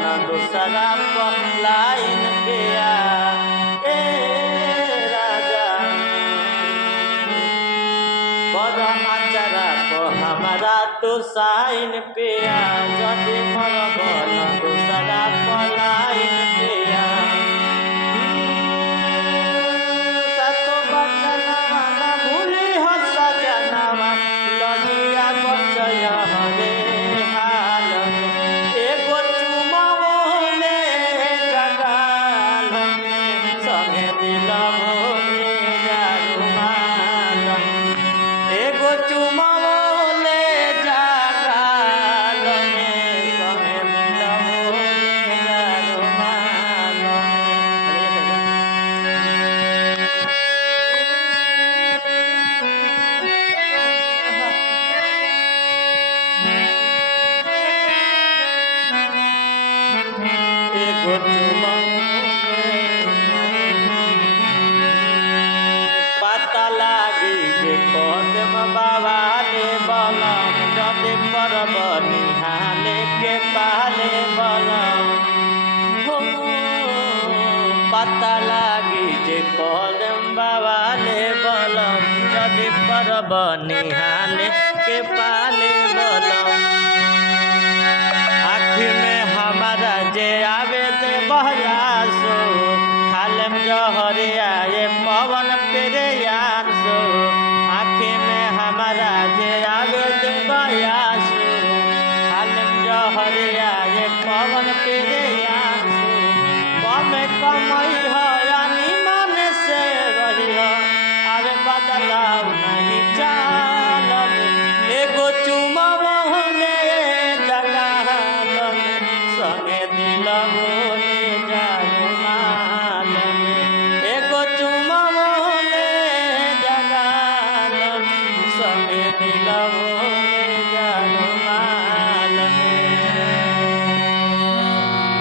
न दूसरा लाइन पिया ए राजा बड़ आचारा को हमारा तो साइन पिया जदि मरब न दूसरा लाइन पिया सातो बचनवा न भूली हो सजनवा लगिया बचय हरे हाल में एगो चुमवले जगाल में संगे दिलवले जारुमाल एगो चुमवले जगाल में संगे दिलवले जारुमाल एगो पता लागी जे कदम बाबा ले बलम जदि परब निहाले के पाले बलम हो पता लागी जे कदम बाबा ले बलम जदि परब निहाले के पाले बलम आँखी में हमारा जे आवे दे बहयासो खालम जहरिया ये पवन पेरे यासो आँखी में हमारा जे आवे दे बहयासो खालम जहरिया ये पवन पेरे यासो कमे कमई हो यानी मन से रही हो आवे बदलाव नहीं चाल एगो चुमवले जगाल में संगे दिलवले